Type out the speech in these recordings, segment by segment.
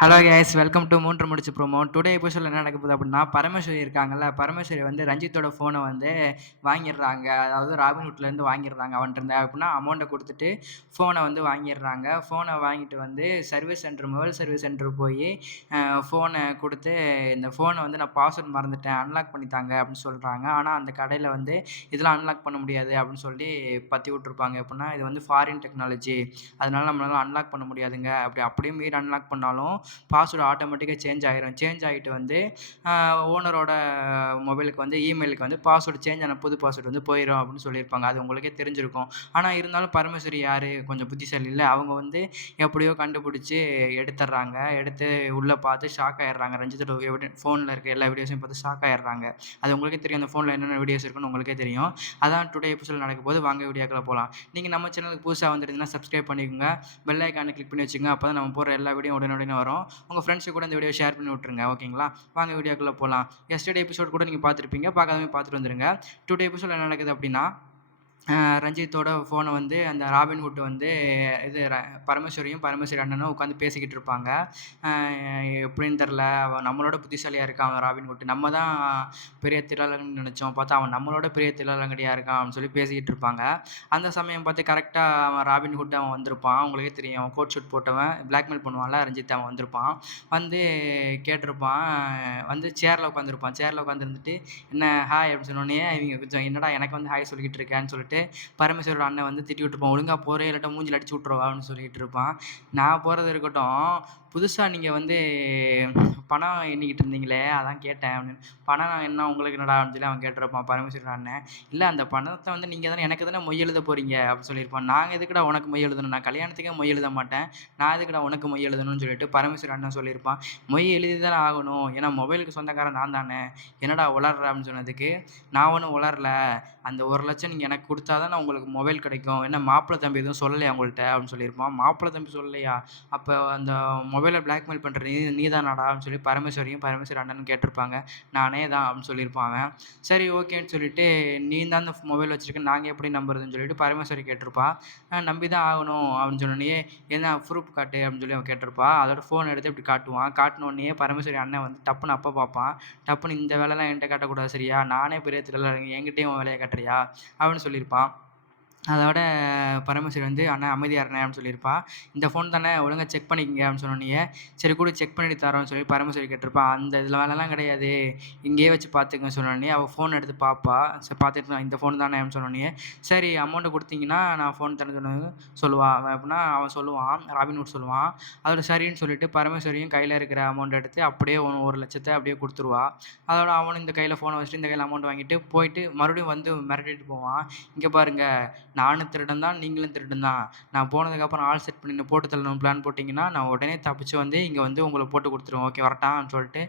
Hello case, welcome to மூன்று முடிச்சு promo. Today எபிசோடில் என்ன நடக்க போகுது அப்படின்னா, பரமேஸ்வரி இருக்காங்கல்ல, பரமேஸ்வரி வந்து ரஞ்சித்தோட ஃபோனை வந்து வாங்கிடுறாங்க. அதாவது ராபின்ஹுட்லேருந்து வாங்கிடுறாங்க அவன்கிட்ட அப்படின்னா அமௌண்ட்டை கொடுத்துட்டு ஃபோனை வந்து வாங்கிடுறாங்க. ஃபோனை வாங்கிட்டு வந்து service centre, mobile service centre போய் ஃபோனை கொடுத்து, இந்த ஃபோனை வந்து நான் பாஸ்வேர்ட் மறந்துட்டேன், அன்லாக் பண்ணித்தாங்க அப்படின்னு சொல்கிறாங்க. ஆனால் அந்த கடையில் வந்து இதெல்லாம் அன்லாக் பண்ண முடியாது அப்படின்னு சொல்லி பற்றி விட்ருப்பாங்க. எப்படின்னா இது வந்து ஃபாரின் டெக்னாலஜி, அதனால நம்மளால அன்லாக் பண்ண முடியாதுங்க. அப்படியே மீறி அன்லாக் பண்ணாலும் பாஸ்வேர்டு ஆட்டோமேட்டிக்காக சேஞ்ச் ஆகிரும். சேஞ்ச் ஆகிட்டு வந்து ஓனரோட மொபைலுக்கு வந்து இமெயிலுக்கு வந்து பாஸ்வேர்டு சேஞ்ச் ஆன புது பாஸ்வேர்டு வந்து போயிடும் அப்படின்னு சொல்லியிருப்பாங்க. அது உங்களுக்கே தெரிஞ்சிருக்கும். ஆனால் இருந்தாலும் பரமேஸ்வரி யார், கொஞ்சம் புத்திசாலி இல்லை. அவங்க வந்து எப்படியோ கண்டுபிடிச்சி எடுத்துடுறாங்க. எடுத்து உள்ளே பார்த்து ஷாக் ஆகிடுறாங்க. ரஞ்சித்தோட ஃபோனில் இருக்க எல்லா வீடியோஸையும் பார்த்து ஷாக் ஆகிடுறாங்க. அது உங்களுக்கே தெரியும், அந்த ஃபோனில் என்னென்ன வீடியோஸ் இருக்குன்னு உங்களுக்கே தெரியும். அதான் டுடே எபிசோட் நடக்க போது. வாங்க வீடியோக்குள்ள போகலாம். நீங்கள் நம்ம சேனலுக்கு புதுசாக வந்துருந்தீங்கன்னா சப்ஸ்கிரைப் பண்ணிக்கோங்க, பெல் ஐக்கானை கிளிக் பண்ணி வச்சுங்க. அப்போ தான் நம்ம போகிற எல்லா வீடியோ உடனே வரும். உங்கள் ஃப்ரெண்ட்ஸுக்கு கூட இந்த வீடியோ ஷேர் பண்ணி விட்ருங்க, ஓகேங்களா? வாங்க வீடியோக்குள்ளே போகலாம். எஸ்டர்டே எபிசோட் கூட நீங்கள் பார்த்துருப்பீங்க, பார்க்காதவங்க பார்த்துட்டு வந்துருங்க. டுடே எபிசோட் என்ன நடக்குது அப்படின்னா, ரஞ்சித்தோட ஃபோனை வந்து அந்த ராபின்ஹுட் வந்து இது பரமேஸ்வரி அண்ணனும் உட்காந்து பேசிக்கிட்டு இருப்பாங்க. எப்படின்னு தெரில, அவன் நம்மளோட புத்திசாலியாக இருக்கான் அவன் ராபின்ஹுட். நம்ம தான் பெரிய தில்லாலங்கன்னு நினச்சோம், பார்த்தா அவன் நம்மளோட பெரிய தில்லாலங்கடியாக இருக்கான் அப்படின்னு சொல்லி பேசிக்கிட்டு இருப்பாங்க. அந்த சமயம் பார்த்து கரெக்டாக அவன் ராபின்ஹுட் அவன் வந்திருப்பான். உங்களுக்கே தெரியும், அவன் கோட் ஷூட் போட்டவன் பிளாக்மெயில் பண்ணுவான்ல ரஞ்சித், அவன் வந்திருப்பான். வந்து கேட்டிருப்பான், வந்து சேரில் உட்காந்துருந்துட்டு என்ன ஹாய் அப்படின்னு சொன்னோடனே இவங்க கொஞ்சம் என்னடா எனக்கு வந்து ஹாய் சொல்லிக்கிட்டு இருக்கேன்னு சொல்லிட்டு பரமேஸ்வரோட அண்ணன் வந்து திட்டி விட்டுருப்பான். ஒழுங்காக போகிறே இல்லாட்ட மூஞ்சில் அடிச்சு விட்ருவான்னு சொல்லிட்டு இருப்பான். நான் போகிறது இருக்கட்டும், புதுசாக நீங்கள் வந்து பணம் எண்ணிக்கிட்டு இருந்தீங்களே அதான் கேட்டேன் அப்படின்னு. பணம் என்ன உங்களுக்கு என்னடா அப்படின்னு சொல்லி அவன் கேட்டிருப்பான் பரமேஸ்வரோட அண்ணன். இல்லை அந்த பணத்தை வந்து நீங்கள் தானே எனக்கு தானே மொய் எழுத போகிறீங்க அப்படின்னு சொல்லியிருப்பான். நாங்கள் எதுக்குடா உனக்கு மொய் எழுதணும், நான் கல்யாணத்துக்கே மொய் எழுத மாட்டேன், நான் எதுக்குடா உனக்கு மொய் எழுதணும்னு சொல்லிட்டு பரமேஸ்வர அண்ணன் சொல்லியிருப்பான். மொய் எழுதி தானே ஆகணும், ஏன்னா மொபைலுக்கு சொந்தக்காரன் நான் தானே, என்னடா உளர்ற அப்படின்னு சொன்னதுக்கு, நான் ஒன்றும் உளரல, அந்த 1,00,000 நீங்கள் எனக்கு கொடுத்தா தான் நான் உங்களுக்கு மொபைல் கிடைக்கும், என்ன மாப்பிள்ளை தம்பி எதுவும் சொல்லலையா உங்கள்கிட்ட அப்படின்னு சொல்லியிருப்பான். மாப்பிள்ளை தம்பி சொல்லலையா, அப்போ அந்த மொபைலை பிளாக்மெயில் பண்ணுற நீ தானாடா அப்படின்னு சொல்லி பரமேஸ்வரி அண்ணனும் கேட்டிருப்பாங்க. நானே தான் அப்படின்னு சொல்லியிருப்பான் அவன். சரி ஓகேன்னு சொல்லிட்டு, நீ தான் அந்த மொபைல் வச்சுருக்க, நாங்கள் எப்படி நம்புறதுன்னு சொல்லிட்டு பரமேஸ்வரி கேட்டிருப்பா. நம்பி தான் ஆகணும் அப்படின்னு சொன்னோடனே, என்ன ப்ரூஃப் காட்டு அப்படின்னு சொல்லி அவன் கேட்டிருப்பா. அதோட ஃபோன் எடுத்து இப்படி காட்டுவான். காட்டினோடனே பரமேஸ்வரி அண்ணன் வந்து டப்புன்னு அப்போ பார்ப்பான். டப்புன்னு இந்த வேலைலாம் என்கிட்ட காட்டக்கூடாது சரியா, நானே பெரிய தில்லாலங்கடி, என்கிட்டயும் உன் வேலையை காட்டுறியா அப்படின்னு சொல்லியிருப்பான். அதோட பரமேஸ்வரி வந்து அண்ணன் அமைதியாக இருண்ணே அப்படின்னு சொல்லியிருப்பா. இந்த ஃபோன் தானே, ஒழுங்காக செக் பண்ணிக்கங்க அப்படின்னு சொன்னோடனே, சரி கூட செக் பண்ணிட்டு தரோன்னு சொல்லி பரமேஸ்வரி கேட்டிருப்பான். அந்த இதில் வேலைலாம் கிடையாது, இங்கேயே வச்சு பார்த்துக்கன்னு சொன்னோடனே அவள் ஃபோன் எடுத்து பார்ப்பா. சரி பார்த்துட்டு இந்த ஃபோன் தானே அப்படின்னு சொன்னோடனே, சரி அமௌண்ட்டை கொடுத்தீங்கன்னா நான் ஃபோன் தரேன்னு சொன்னது சொல்லுவான். அவன் எப்படின்னா அவன் சொல்லுவான், ராபின்ஹுட் சொல்லுவான். அதோட சரின்னு சொல்லிட்டு பரமேஸ்வரியும் கையில் இருக்கிற அமௌண்ட் எடுத்து அப்படியே 1,00,000 அப்படியே கொடுத்துருவா. அதோட அவனும் இந்த கையில் ஃபோனை வச்சுட்டு இந்த கையில் அமௌண்ட் வாங்கிட்டு போயிட்டு மறுபடியும் வந்து மிரட்டிட்டு போவான். இங்கே பாருங்கள், நானும் திருடன் தான், நீங்களும் திருடன் தான், நான் போனதுக்கப்புறம் ஆள் செட் பண்ணி போட்டு தள்ளணும் பிளான் போட்டிங்கன்னா நான் உடனே தப்பிச்சு வந்து இங்கே வந்து உங்களை போட்டு கொடுத்துருவோம், ஓகே வரட்டான்னு சொல்லிட்டு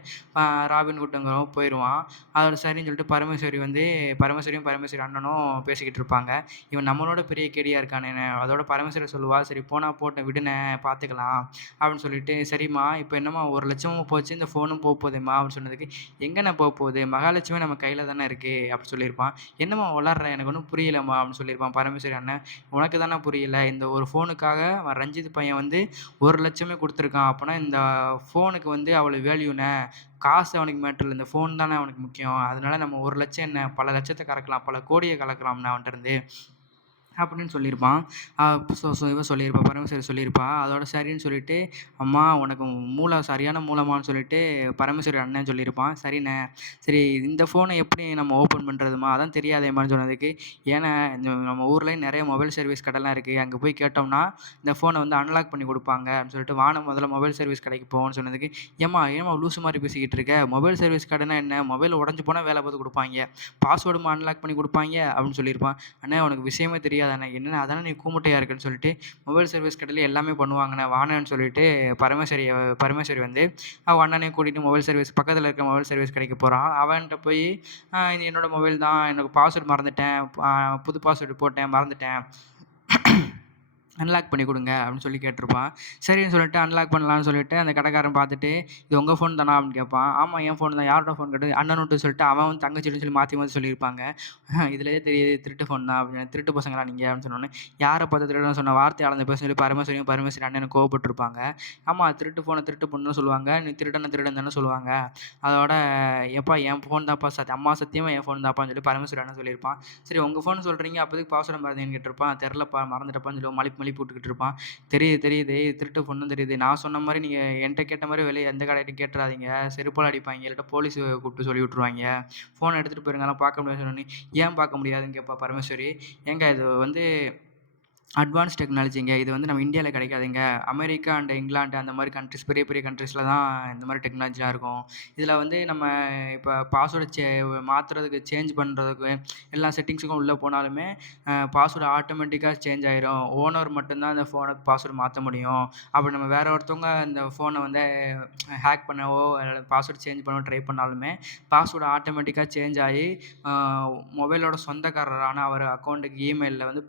ராபின்ஹுட்டுங்கிறவன் போயிடுவான். அதோட சரின்னு சொல்லிட்டு பரமேஸ்வரி அண்ணனும் பேசிக்கிட்டு இருப்பாங்க. இவன் நம்மளோட பெரிய கேடியாக இருக்கானே. அதோட பரமேஸ்வரி சொல்லுவா, சரி போனால் போட்டேன் விடுனே, பார்த்துக்கலாம் அப்படின்னு சொல்லிட்டு, சரிம்மா இப்போ என்னம்மா 1,00,000 போச்சு, இந்த ஃபோனும் போகுதும்மா அப்படின்னு சொன்னதுக்கு, எங்கண்ணே போகுது, மகாலட்சுமி நம்ம கையில் தானே இருக்குது அப்படி சொல்லியிருப்பான். என்னம்மா வளர்ற, எனக்கு ஒன்றும் புரியலம்மா அப்படின்னு சொல்லியிருப்பான் பரமேஸ்வரி அண்ணன். உனக்கு தானே புரியல, இந்த ஒரு ஃபோனுக்காக ரஞ்சித் பையன் வந்து 1,00,000 கொடுத்துருக்கான், அப்போனா இந்த ஃபோனுக்கு வந்து அவ்வளோ வேல்யூண்ணே, காசு அவனுக்கு மேட்டர் இல்லை, இந்த ஃபோன் தானே அவனுக்கு முக்கியம், அதனால நம்ம 1,00,000 என்ன பல லட்சத்தை கலக்கலாம், பல கோடியை கலக்கலாம்ண்ணே அவன்கிட்ட இருந்து அப்படின்னு சொல்லியிருப்பான். இவ சொல்லியிருப்பா, பரமேஸ்வரி சொல்லியிருப்பா. அதோட சரின்னு சொல்லிட்டு, அம்மா உனக்கு மூளை சரியான மூலமான்னு சொல்லிட்டு பரமேஸ்வரி அண்ணன் சொல்லியிருப்பான். சரிண்ணே, சரி இந்த ஃபோனை எப்படி நம்ம ஓப்பன் பண்ணுறதுமா, அதான் தெரியாதேம்மான்னு சொன்னதுக்கு, ஏன்னா இந்த நம்ம ஊர்லேயும் நிறைய மொபைல் சர்வீஸ் கடைலாம் இருக்குது, அங்கே போய் கேட்டோம்னா இந்த ஃபோனை வந்து அன்லாக் பண்ணி கொடுப்பாங்க அப்படின்னு சொல்லிட்டு, வானம் முதல்ல மொபைல் சர்வீஸ் கடைக்கு போவோம்னு சொன்னதுக்கு, ஏம்மா லூசு மாதிரி பேசிக்கிட்டு இருக்க, மொபைல் சர்வீஸ் கடைனா என்ன, மொபைல் உடஞ்சி போனால் வேலை பார்த்து கொடுப்பாங்க, பாஸ்வேர்டுமா அன்லாக் பண்ணி கொடுப்பாங்க அப்படின்னு சொல்லியிருப்பான். அண்ணே உனக்கு விஷயமே தெரியாது அண்ணே, என்னென்ன அதானே நீ கூமுட்டையாக இருக்குன்னு சொல்லிட்டு, மொபைல் சர்வீஸ் கடையில் எல்லாமே பண்ணுவாங்கண்ணே வானேன்னு சொல்லிட்டு பரமேஸ்வரி வந்து அவன் அண்ணனையும் கூட்டிகிட்டு மொபைல் சர்வீஸ் பக்கத்தில் இருக்க மொபைல் சர்வீஸ் கடைக்கு போகிறான். அவன்கிட்ட போய் இது என்னோடய மொபைல் தான், எனக்கு பாஸ்வேர்டு மறந்துட்டேன், புது பாஸ்வேர்டு போட்டேன் மறந்துட்டேன் அன்லாக் பண்ணி குடுங்க அப்படின்னு சொல்லி கேட்டிருப்பான். சரின்னு சொல்லிட்டு அன்லாக் பண்ணலான்னு சொல்லிட்டு அந்த கடைக்காரன் பார்த்துட்டு, "இது உங்க ஃபோன் தானா?" அப்படின்னு கேட்பான். "ஆமா என் ஃபோன் தான்." "யாரோட ஃபோன்?" கேட்டு அண்ணனுட்டு சொல்லிட்டு அவன் வந்து தங்கச்சின்னு சொல்லி மாத்தி மாத்தி சொல்லியிருப்பாங்க. "இதுலயே தெரியுது திருட்டு ஃபோன் தான்." அப்படின்னு. "திருட்டு பசங்களா நீங்க?" அப்படின்னு சொன்னோனே, "யார பார்த்து திருடன்னு சொன்ன வார்த்தை அளந்து பேச" சொல்லி பரமேஸ்வரியும் அண்ணனும் கோவப்பட்டுருப்பாங்க. "ஆமா திருட்டு ஃபோன திருட்டு பொண்ணுன்னு சொல்லுவாங்க. நீ திருடன திருடன் தானே சொல்லுவாங்க. அதோட எப்பா என் ஃபோன் தான்ப்பா அம்மா சத்தியமா என் ஃபோன் தான்ப்பான்னு" சொல்லி பரமேஸ்வரி அண்ணன் சொல்லியிருப்பான். "சரி உங்க ஃபோன் சொல்றீங்க, அப்ப எதுக்கு பாஸ்வேர்ட் மறந்தீங்கன்னு?" கேட்டிருப்பான். "தெர்லப்பா மறந்துட்டப்பான்னு" சொல்லி மழுப்பி மழுப்பி விட்டுக்கிட்டு இருப்பான். "தெரியுது, தெரியுது. இது திருட்டு பொண்ணும் தெரியுது. நான் சொன்ன மாரி நீங்க என்ட்ட கேட்ட மாரி வெளிய எந்த கடையிலயும் கேட்டுறாதீங்க. செருப்பால அடிப்பாய்ங்க. இல்லாட்டா போலீஸ கூப்பிட்டு சொல்லி விட்டுருவாய்ங்க. ஃபோன எடுத்துட்டு போயிருங்க. அதெல்லாம் பார்க்க முடியாதுன்னு" சொன்னோனே, "ஏன் பார்க்க முடியாதுன்னு?" கேட்பா பரமேஸ்வரி. "ஏங்க இது வந்து அட்வான்ஸ் டெக்னாலஜிங்க. இது வந்து நம்ம இந்தியால கிடைக்காதுங்க. அமெரிக்கா அண்ட் இங்கிலாந்து அந்த மாரி கண்ட்ரீஸ் பெரிய பெரிய கண்ட்ரீஸ்ல தான் இந்த மாரி டெக்னாலஜிலாம் இருக்கும். இதில வந்து நம்ம இப்ப பாஸ்வேர்ட் மாத்துறதுக்கு, சேஞ்ச் பண்றதுக்கு எல்லா செட்டிங்ஸுக்கும் உள்ள போனாலுமே, பாஸ்வேர்ட் ஆட்டோமேட்டிக்கா சேஞ்ச் ஆயிரும். ஓனர் மட்டும் தான் அந்த ஃபோனுக்கு பாஸ்வேர்ட் மாத்த முடியும். அப்படி நம்ம வேற ஒருத்தவங்க இந்த ஃபோன வந்து ஹேக் பண்ணவோ, அல்லது பாஸ்வேர்ட் சேஞ்ச் பண்ணவோ ட்ரை பண்ணாலுமே, பாஸ்வேர்ட் ஆட்டோமேட்டிக்கா சேஞ்ச் ஆயி, அ மொபைலோட சொந்தக்காரரான அவர் அக்கவுண்ட்டுக்கு இமெயில்ல வந்து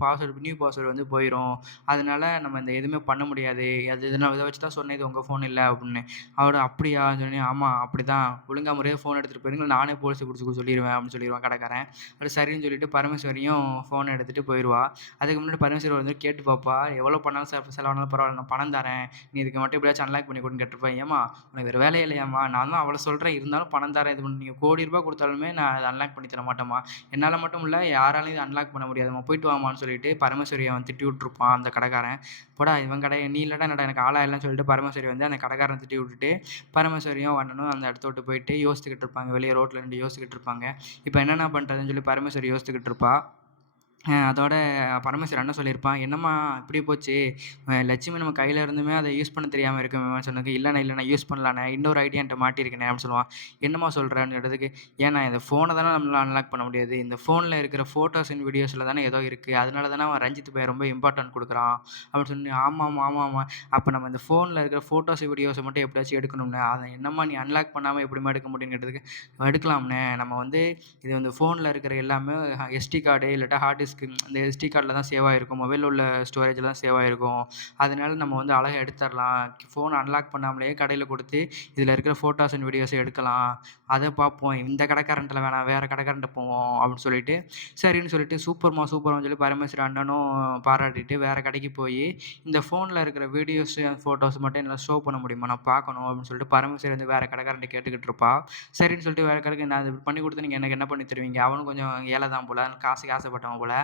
நியூ பாஸ்வேர்ட் வந்து போயிரும். அதனால நம்ம இந்த எதுவுமே பண்ண முடியாது. அது நான் இத வச்சு தான் சொன்னேன். இது உங்க ஃபோன் இல்ல அப்படின்னு. அவரு அப்படியான்னு சொன்னோனே, ஆமா அப்படிதான். ஒழுங்கா முறையா ஃபோன் எடுத்துட்டு போயிருங்க. நானே போலீஸ புடிச்சு சொல்லிருவேன் அப்படின்னு சொல்லிருவான் கடைக்காரன். அவரு சரின்னு சொல்லிட்டு பரமேஸ்வரியும் ஃபோன எடுத்துட்டு போயிருவா. அதுக்கு முன்னாடி பரமேஸ்வரி ஒரு தடவ கேட்டு பாப்பா. எவ்வளோ பண்ணாலும் செலவானாலும் பரவாயில்ல. நான் பணம் தரேன். நீ இதுக்கு மட்டும் எப்படியாச்சும் அன்லாக் பண்ணி குடுன்னு கேட்டிருப்பா. ஏம்மா உனக்கு வேற வேலையே இல்லையாம்மா? நான் தான் அவ்வளோ சொல்றேன். இருந்தாலும் பணம் தரேன். இது பண்ணு நீங்க ₹1,00,00,000 குடுத்தாலுமே நான் அத அன்லாக் பண்ணி தர மாட்டேம்மா. என்னால மட்டும் இல்ல, யாராலயும் இத அன்லாக் பண்ண முடியாதும்மா. போயிட்டு வாம்மான்னு சொல்லிட்டு பரமேஸ்வரிய அவன் திட்டி விட்டுருப்பான் அந்த கடைக்காரன். போடா இவன் கடை நீ இல்லடா என்னடா எனக்கு ஆளா இல்லன்னு சொல்லிட்டு பரமேஸ்வரி வந்து அந்த கடைக்காரன திட்டி விட்டுட்டு, பரமேஸ்வரியும் அண்ணனும் அந்த இடத்த விட்டு போயிட்டு யோசிச்சுக்கிட்டு இருப்பாங்க. வெளிய ரோட்ல நிண்டு யோசிச்சுக்கிட்டு இருப்பாங்க. இப்ப என்னண்ணா பண்றதுன்னு சொல்லி பரமேஸ்வரி யோசிச்சுக்கிட்டு இருப்பா. அதோட பரமேஸ்வரன் என்ன சொல்லியிருப்பான், "என்னம்மா இப்படி போச்சு? லட்சுமி நம்ம கையில இருந்துமே அத யூஸ் பண்ண தெரியாம இருக்குமேன்னு" சொன்னதுக்கு, "இல்லண்ணே யூஸ் பண்ணலண்ணே. இன்னொரு ஐடியா என்ட்ட மாட்டியிருக்குண்ணே" அப்படின்னு சொல்லுவான். "என்னம்மா சொல்றன்னு?" கேட்டதுக்கு, "ஏண்ணே இந்த ஃபோன தானே நம்மளால அன்லாக் பண்ண முடியாது. இந்த ஃபோன்ல இருக்கிற ஃபோட்டோஸ் அண்ட் வீடியோஸ்ல தானே ஏதோ இருக்கு. அதனால தானே அவன் ரஞ்சித் பையன் ரொம்ப இம்பார்ட்டன்ட் குடுக்குறான்" அப்படின்னு சொன்னோனே, "ஆமாமா, ஆமாமா. அப்ப நம்ம இந்த ஃபோன்ல இருக்கிற ஃபோட்டோஸ், வீடியோஸ மட்டும் எப்படியாச்சும் எடுக்கணும்ண்ணே. அத என்னம்மா நீ அன்லாக் பண்ணாம எப்படிம்மா எடுக்க முடியும்ன்னு?" கேட்டதுக்கு, "எடுக்கலாம்ண்ணே. நம்ம வந்து இது வந்து ஃபோன்ல இருக்கிற எல்லாமே எஸ்டி கார்டு இல்லாட்டா ஹார்ட் டிஸ்க் இந்த எஸ்டி கார்ட்ல தான் சேவ் ஆயிருக்கும். மொபைல்ல உள்ள ஸ்டோரேஜ்ல தான் சேவ் ஆயிருக்கும். அதனால நம்ம வந்து அழகா எடுத்தரலாம். ஃபோன் அன்லாக் பண்ணாமலேயே கடையில குடுத்து, இதில இருக்கிற ஃபோட்டோஸ் அண்ட் வீடியோஸ எடுக்கலாம். அத பார்ப்போம். இந்த கடைக்காரன்ட்ட வேணாம், வேற கடைக்காரன்ட்ட போவோம்." அப்படின்னு சொல்லிட்டு, சரின்னு சொல்லிட்டு சூப்பர்ம்மான்னு சொல்லி பரமேஸ்வரன் அண்ணனும் பாராட்டிட்டு வேற கடைக்கு போயி, "இந்த ஃபோன்ல இருக்கிற வீடியோஸ் அண்ட் ஃபோட்டோஸ் மட்டும் என்னால ஷோ பண்ண முடியுமா? நான் பார்க்கணும்." அப்படின்னு சொல்லிட்டு பரமேஸ்வரி வந்து வேற கடைக்காரன்ட்ட கேட்டுக்கிட்டு இருப்பா. சரின்னு சொல்லிட்டு வேற கடைக்கு, "நான் இத பண்ணி குடுத்தா நீங்க எனக்கு என்ன பண்ணி தருவீங்க?" அவனும் கொஞ்சம் ஏழை தான் போல. காசுக்கு ஆசைப்பட்டவன் போல.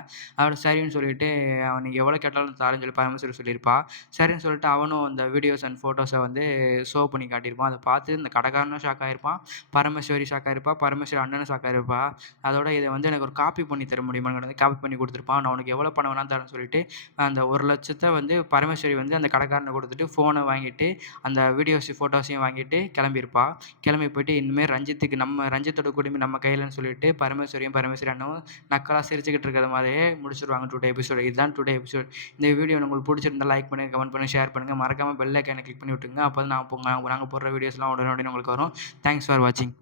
அவரு சரின்னு சொல்லிட்டு, அவன் நீங்க எவ்வளோ கேட்டாலும் தரேன்னு சொல்லி பரமேஸ்வரி சொல்லியிருப்பா. சரின்னு சொல்லிட்டு அவனும் அந்த வீடியோஸ் அண்ட் ஃபோட்டோஸ வந்து ஷோ பண்ணி காட்டியிருப்பான். அத பார்த்து இந்த கடைக்காரனும் ஷாக் ஆயிருப்பான். பரமேஸ்வரி ஷாக் ஆயிருப்பா. பரமேஸ்வரி அண்ணனும் ஷாக் ஆயிருப்பா. அதோட இத வந்து எனக்கு ஒரு காப்பி பண்ணி தர முடியுமான்னு காப்பி பண்ணி குடுத்துருப்பான். நான் உனக்கு எவ்வளோ பணம் வேணாலும் தரேன்னு சொல்லிட்டு, அந்த 1,00,000 வந்து பரமேஸ்வரி வந்து அந்த கடைக்காரன்ட்ட குடுத்துட்டு, ஃபோன வாங்கிட்டு, அந்த வீடியோஸ், ஃபோட்டோஸையும் வாங்கிட்டு கிளம்பியிருப்பா. கிளம்பி போயிட்டு இனிமே ரஞ்சித்தோட குடுமி நம்ம கையிலன்னு சொல்லிட்டு பரமேஸ்வரி அண்ணனும் நக்கலா சிரிச்சுக்கிட்டு இருக்கிற மாதிரியே முடிச்சுருவாங்க டுடே எபிசோட். இதுதான் டுடே எபிசோட். இந்த வீடியோ உங்களுக்கு பிடிச்சிருந்தா லைக் பண்ணுங்க, கமெண்ட் பண்ணுங்க, ஷேர் பண்ணுங்க. மறக்காம பெல் ஐகானை கிளிக் பண்ணி விட்டுருங்க. அப்பதான் நாங்க போடுற வீடியோஸ்லாம் உடனே உங்களுக்கு வரும். தேங்க்ஸ் ஃபார் வாட்சிங்.